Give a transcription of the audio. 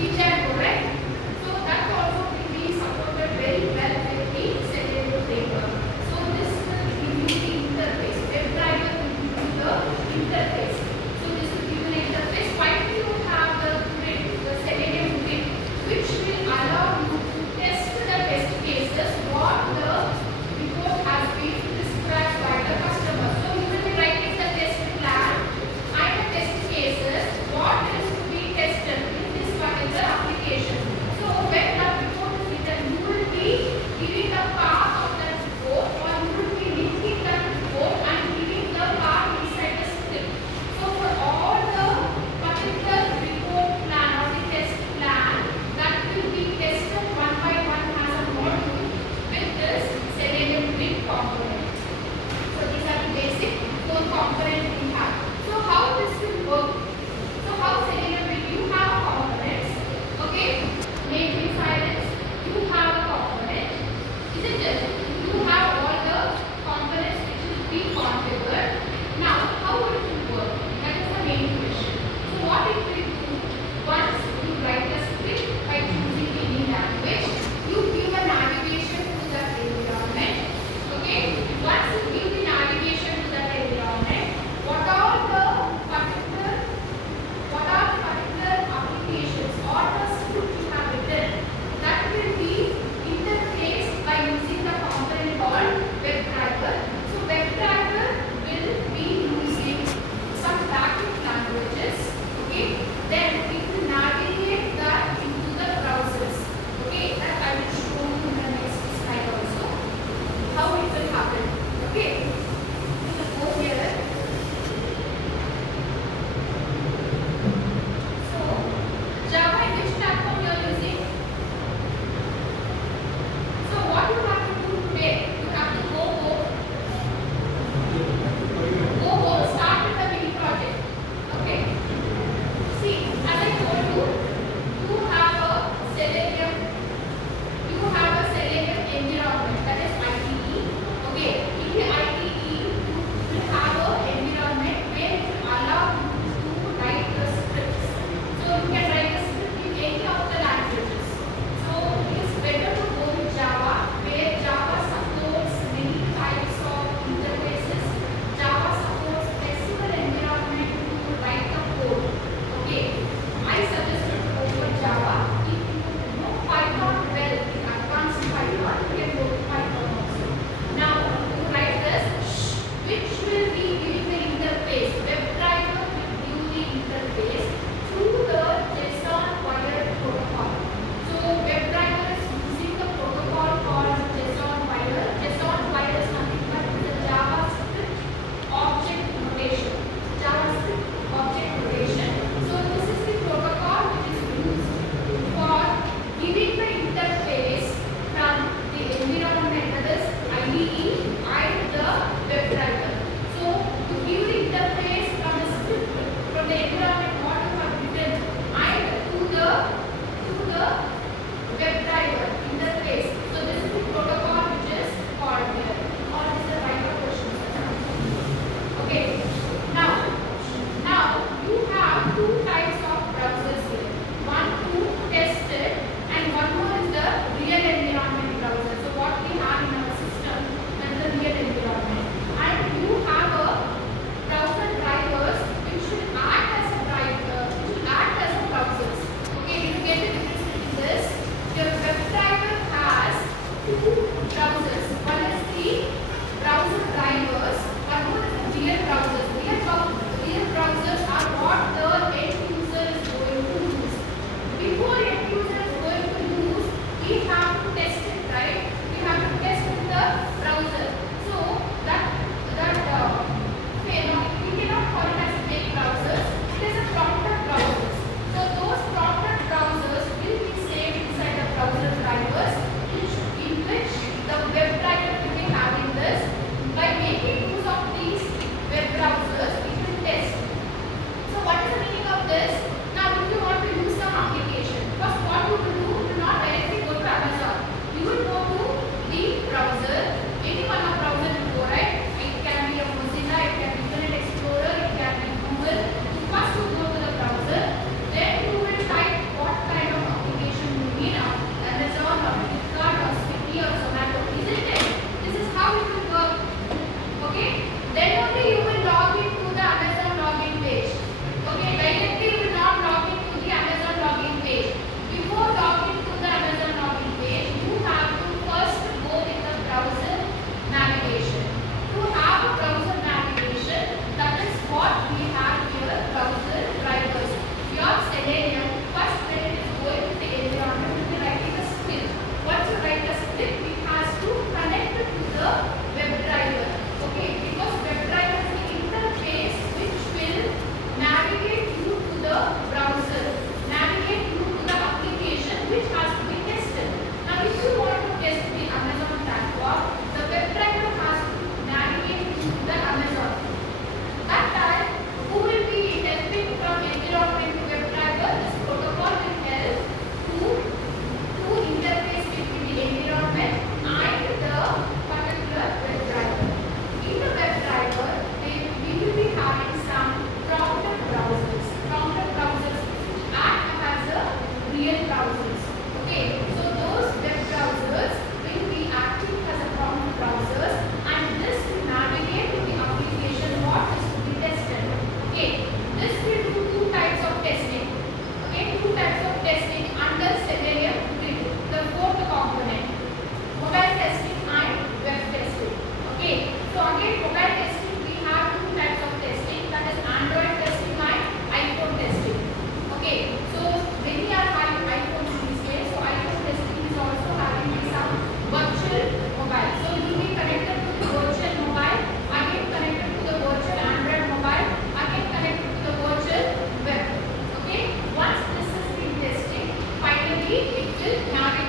each and correct. So that also will be supported very well with the Selenium framework. So this will give you the interface. WebDriver will give you the interface. So this will give you the interface. Finally, you have the grid, the Selenium grid, which will allow you to test the test cases what the report has been described by the customer. So you will be writing the test plan and the test cases what is to be tested in this particular application. So when the report is written, you will be giving the path of that report, or you will be linking that report and giving the path inside the script. So for all the particular report plan or the test plan that will be tested one by one as a module with this Selenium grid component. So these are the basic four components we have. So how this will work? So how Selenium grid, you have components, okay? Namely silence, you have a component, isn't it? You have all the components which will be configured. Now how it will work? That is the main question. So what it will do, once you write the script by choosing any language, you give a navigation to that environment, okay? Once you give the navigation to that environment, what are the particular applications or the script you have written, that will be interfaced by using the component called WebDriver. So WebDriver will be using some backend languages, okay? Then it will navigate that into the browsers, okay? That I will show you in the next slide also how it will happen, okay? We will go here. So Java, in which platform you are using? So what you have to do today, you have to go home, start with the mini project, okay? See, as I told you, you have a Selenium environment, that is IDE, okay? In the IDE, you will have an environment where it will allow you to write the scripts. So you can write a script in any of the languages. So it is better to go with Java, where Java supports many types of interfaces. Java supports flexible environment to write the code. Okay, I suggest you to go for Java. If you know Python well, in advanced Python, you can go to Python also. Now you write this, which will be giving the interface. WebDriver will give the interface through the JSON wire protocol. So WebDriver is using the protocol called JSON wire. JSON wire is nothing but the JavaScript object notation. JavaScript object notation. So this is the protocol which is used for giving the interface from the environment, that is IDE and the WebDriver. So to give the interface from the script, from the environment what you have written, and to the WebDriver interface. So this is the protocol which is called here. Or this is the right of question. Okay. Now you have two types of browsers here. One to test it, and one more is the real environment browser. So what we have in our system, that is the real environment. And you have a browser drivers which will act as a browsers. Okay, you get the difference between this. Okay, so those web browsers will be acting as a prompt browsers, and this will navigate to the application what is to be tested. Okay, this will do two types of testing. Okay, two types of testing under Selenium will do. The fourth component, mobile testing and web testing. Okay, so again mobile testing we have two types of testing, that is Android testing and iPhone testing. Okay, so many are having iPhones these days, so iPhone testing is also having some virtual mobile. So you will be connected to the virtual mobile, again connected to the virtual Android mobile, again connected to the virtual web. Okay, once this has been tested, finally it will navigate